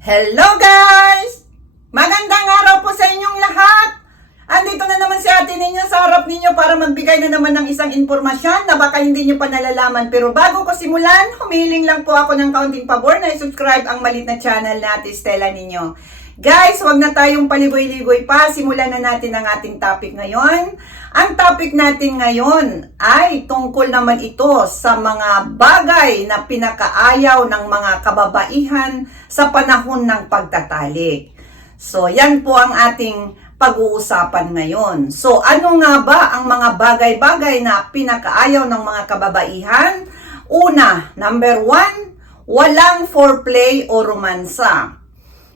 Hello guys! Magandang araw po sa inyong lahat! Andito na naman si ate ninyo sa harap ninyo para magbigay na naman ng isang impormasyon na baka hindi nyo pa nalalaman. Pero bago ko simulan, humiling lang po ako ng kaunting pabor na i-subscribe ang malit na channel na ate Stella ninyo. Guys, wag na tayong paligoy-ligoy pa. Simulan na natin ang ating topic ngayon. Ang topic natin ngayon ay tungkol naman ito sa mga bagay na pinakaayaw ng mga kababaihan sa panahon ng pagtatalik. So, yan po ang ating pag-uusapan ngayon. So, ano nga ba ang mga bagay-bagay na pinakaayaw ng mga kababaihan? Una, number one, walang foreplay o romansa.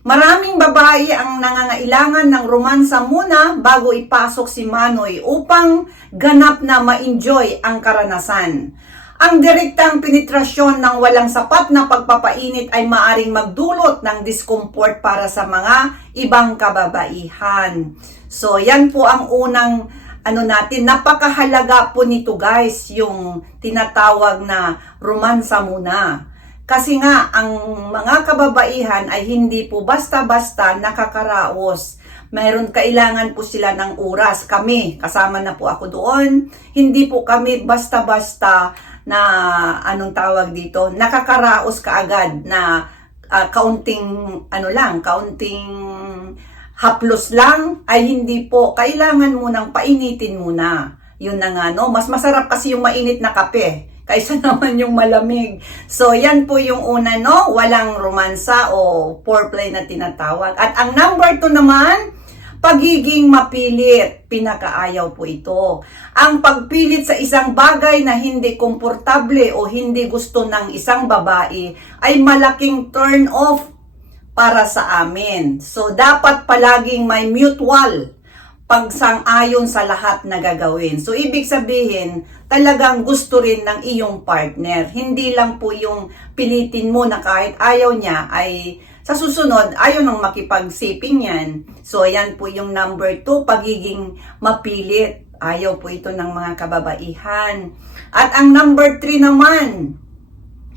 Maraming babae ang nangangailangan ng romansa muna bago ipasok si Manoy upang ganap na ma-enjoy ang karanasan. Ang direktang penetrasyon ng walang sapat na pagpapainit ay maaring magdulot ng discomfort para sa mga ibang kababaihan. So, yan po ang unang ano natin, napakahalaga po nito guys, yung tinatawag na romansa muna. Kasi nga, ang mga kababaihan ay hindi po basta-basta nakakaraos. Mayroon kailangan po sila ng oras. Kami, kasama na po ako doon. Hindi po kami basta-basta na anong tawag dito, nakakaraos kaagad na ah, kaunting ano lang, kaunting haplos lang ay hindi po kailangan mo nang painitin muna. Yun na nga no, mas masarap kasi yung mainit na kape kaysa naman yung malamig. So, yan po yung una, no? Walang romansa o foreplay na tinatawag. At ang number two naman, pagiging mapilit. Pinakaayaw po ito. Ang pagpilit sa isang bagay na hindi komportable o hindi gusto ng isang babae ay malaking turn off para sa amin. So, dapat palaging may mutual pagsang-ayon sa lahat na gagawin. So, ibig sabihin, talagang gusto rin ng iyong partner. Hindi lang po yung pilitin mo na kahit ayaw niya ay sa susunod, ayaw nang makipagsiping yan. So, ayan po yung number two, pagiging mapilit. Ayaw po ito ng mga kababaihan. At ang number three naman,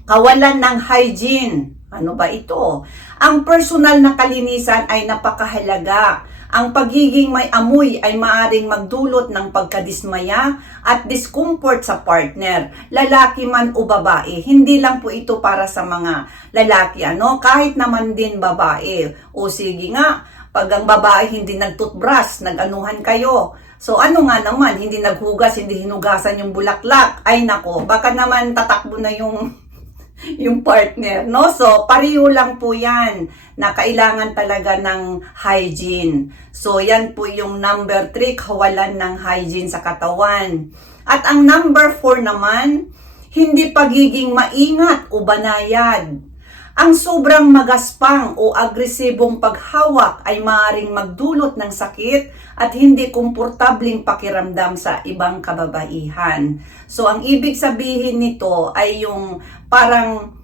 kawalan ng hygiene. Ano ba ito? Ang personal na kalinisan ay napakahalaga. Ang pagiging may amoy ay maaring magdulot ng pagkadismaya at discomfort sa partner, lalaki man o babae. Hindi lang po ito para sa mga lalaki, ano? Kahit naman din babae. O sige nga, pag ang babae hindi nagtoothbrush, nag-anuhan kayo. So ano nga naman, hindi naghugas, hindi hinugasan yung bulaklak. Ay nako, baka naman tatakbo na yung yung partner, no? So, pariho lang po yan na kailangan talaga ng hygiene. So, yan po yung number 3, kawalan ng hygiene sa katawan. At ang number 4 naman, hindi pagiging maingat o banayad. Ang sobrang magaspang o agresibong paghawak ay maaaring magdulot ng sakit at hindi komportabling pakiramdam sa ibang kababaihan. So, ang ibig sabihin nito ay yung parang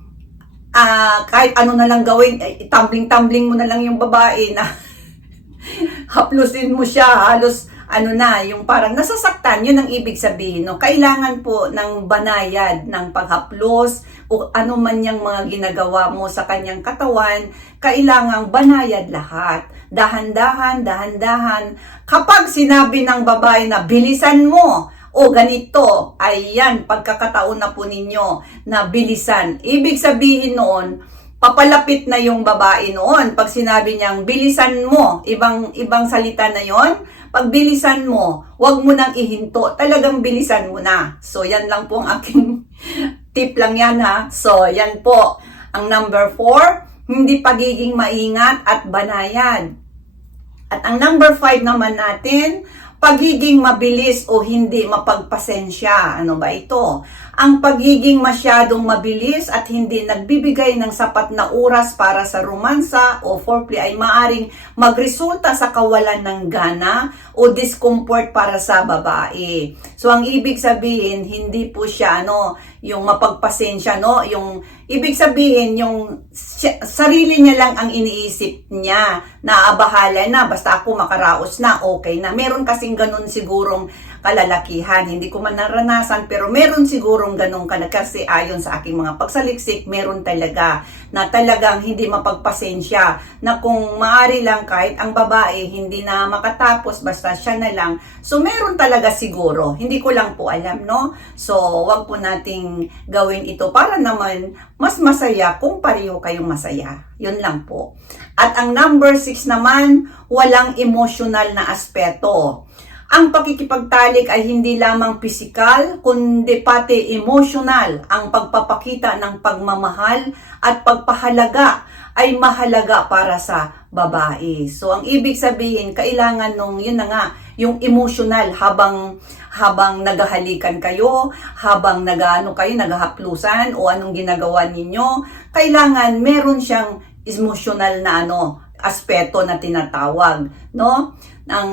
ah, kahit ano na lang gawin, eh, tumbling-tumbling mo na lang yung babae na haplusin mo siya, halos ano na, yung parang nasasaktan, yun ang ibig sabihin. No? Kailangan po ng banayad, ng paghaplos, o ano man yung mga ginagawa mo sa kanyang katawan, kailangang banayad lahat. Dahan-dahan, dahan-dahan. Kapag sinabi ng babae na bilisan mo, o ganito, ay yan, pagkakataon na po ninyo na bilisan. Ibig sabihin noon, papalapit na yung babae noon. Pag sinabi niyang bilisan mo, ibang ibang salita na yon. Pag bilisan mo, wag mo nang ihinto. Talagang bilisan mo na. So, yan lang po ang aking tip lang yan ha. So, yan po. Ang number four, hindi pagiging maingat at banayad. At ang number five naman natin, pagiging mabilis o hindi mapagpasensya. Ano ba ito? Ang pagiging masyadong mabilis at hindi nagbibigay ng sapat na oras para sa romansa o foreplay ay maaring magresulta sa kawalan ng gana o discomfort para sa babae. So ang ibig sabihin, hindi po siya ano, yung mapagpasensya, no? Yung ibig sabihin, yung siya- sarili niya lang ang iniisip niya na abahala na, basta ako makaraos na, okay na. Meron kasing ganun sigurong kalalakihan. Hindi ko man naranasan pero meron sigurong ganong kala kasi ayon sa aking mga pagsaliksik, meron talaga na talagang hindi mapagpasensya na kung maari lang kahit ang babae hindi na makatapos basta siya na lang. So meron talaga siguro. Hindi ko lang po alam, no? So wag po nating gawin ito para naman mas masaya kung pareho kayong masaya. Yun lang po. At ang number 6 naman, walang emotional na aspeto. Ang pakikipagtalik ay hindi lamang pisikal, kundi pati emotional. Ang pagpapakita ng pagmamahal at pagpahalaga ay mahalaga para sa babae. So, ang ibig sabihin, kailangan nung, yun na nga, yung emotional habang habang naghahalikan kayo, habang nagano kayo, naghahaplusan o anong ginagawa ninyo, kailangan meron siyang emotional na ano, aspeto na tinatawag, no? Ang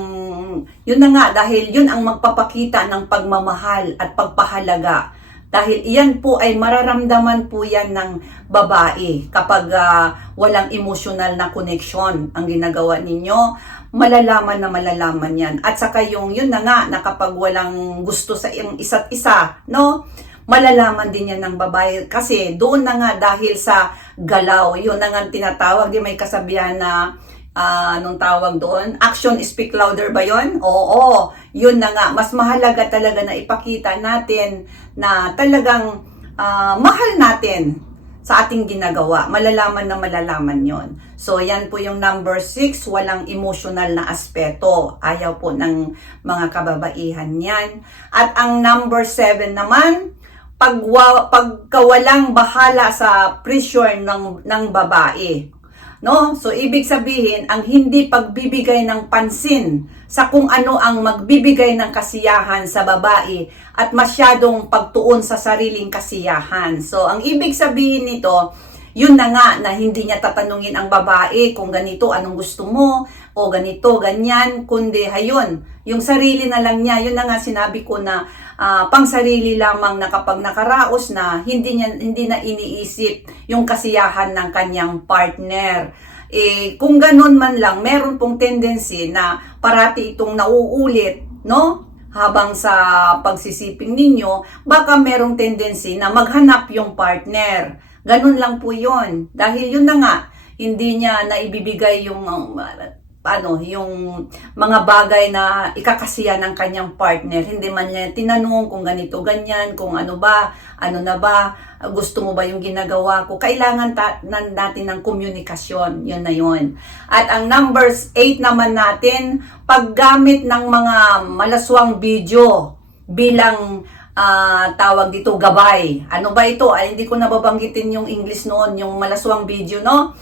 yun na nga dahil yun ang magpapakita ng pagmamahal at pagpahalaga. Dahil iyan po ay mararamdaman po yan ng babae kapag ah, walang emotional na connection ang ginagawa ninyo, malalaman na malalaman yan. At saka yung yun na nga na kapag walang gusto sa isa't isa, no? malalaman din yan ng babae kasi doon na nga dahil sa galaw, yun na nga tinatawag, di may kasabihan na anong tawag doon? Action speak louder ba yon? Oo, yun na nga. Mas mahalaga talaga na ipakita natin na talagang ah, mahal natin sa ating ginagawa. Malalaman na malalaman yon. So, yan po yung number 6, walang emotional na aspeto. Ayaw po ng mga kababaihan yan. At ang number 7 naman, pagwa, pagkawalang bahala sa pressure ng, ng babae. No? So, ibig sabihin, ang hindi pagbibigay ng pansin sa kung ano ang magbibigay ng kasiyahan sa babae at masyadong pagtuon sa sariling kasiyahan. So, ang ibig sabihin nito, yun na nga na hindi niya tatanungin ang babae kung ganito, anong gusto mo, o ganito, ganyan, kundi hayun, yung sarili na lang niya, yun na nga sinabi ko na ah, pang sarili lamang na kapag nakaraos na, hindi, niya, hindi na iniisip yung kasiyahan ng kanyang partner. Eh, kung ganun man lang, meron pong tendency na parati itong nauulit, no? habang sa pagsisiping ninyo, baka merong tendency na maghanap yung partner. Ganun lang po yon Dahil yun na nga, hindi niya naibibigay yung uh, ano, yung mga bagay na ikakasiya ng kanyang partner. Hindi man niya tinanong kung ganito, ganyan, kung ano ba, ano na ba, gusto mo ba yung ginagawa ko. Kailangan ta- na- natin ng komunikasyon, yun na yun. At ang numbers 8 naman natin, paggamit ng mga malaswang video bilang ah, tawag dito gabay. Ano ba ito? Ay, hindi ko nababanggitin yung English noon, yung malaswang video, no?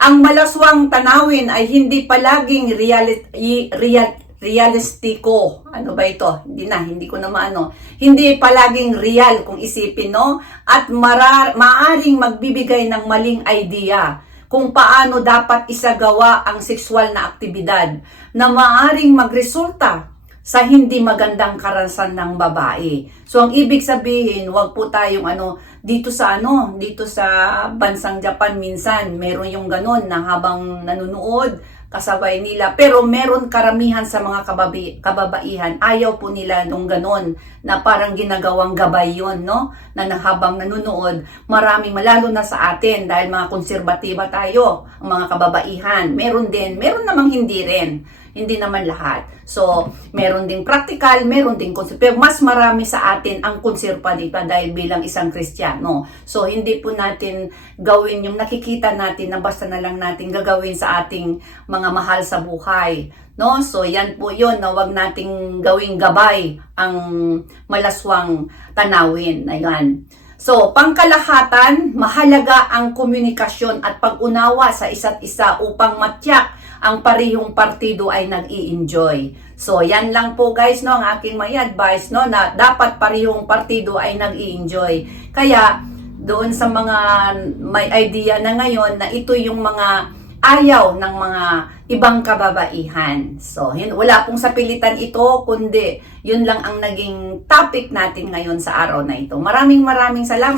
Ang malaswang tanawin ay hindi palaging reali- i- real- realistiko. Ano ba ito? Hindi na, hindi ko na maano. Hindi palaging real kung isipin, no? At mara- maaring magbibigay ng maling idea kung paano dapat isagawa ang sexual na aktibidad na maaring magresulta sa hindi magandang karasan ng babae. So ang ibig sabihin, wag po tayong ano dito sa ano, dito sa bansang Japan minsan meron yung ganon na habang nanonood kasabay nila. Pero meron karamihan sa mga kababi, kababaihan, ayaw po nila nung ganon na parang ginagawang gabay yon no? Na habang nanonood, marami malalo na sa atin dahil mga konserbatiba tayo, ang mga kababaihan. Meron din, meron namang hindi rin. Hindi naman lahat. So, meron ding practical, meron ding concept. Pero mas marami sa atin ang konservativa dahil bilang isang Kristiyano. So, hindi po natin gawin yung nakikita natin na basta na lang natin gagawin sa ating mga mahal sa buhay. No? So, yan po yun na wag nating gawing gabay ang malaswang tanawin. Ayan. So, pangkalahatan, mahalaga ang komunikasyon at pag-unawa sa isa't isa upang matyak ang parihong partido ay nag-i-enjoy. So, yan lang po guys, no, ang aking may advice, no, na dapat parihong partido ay nag-i-enjoy. Kaya, doon sa mga may idea na ngayon na ito yung mga ayaw ng mga ibang kababaihan. So, yun, wala pong sapilitan ito, kundi yun lang ang naging topic natin ngayon sa araw na ito. Maraming maraming salamat.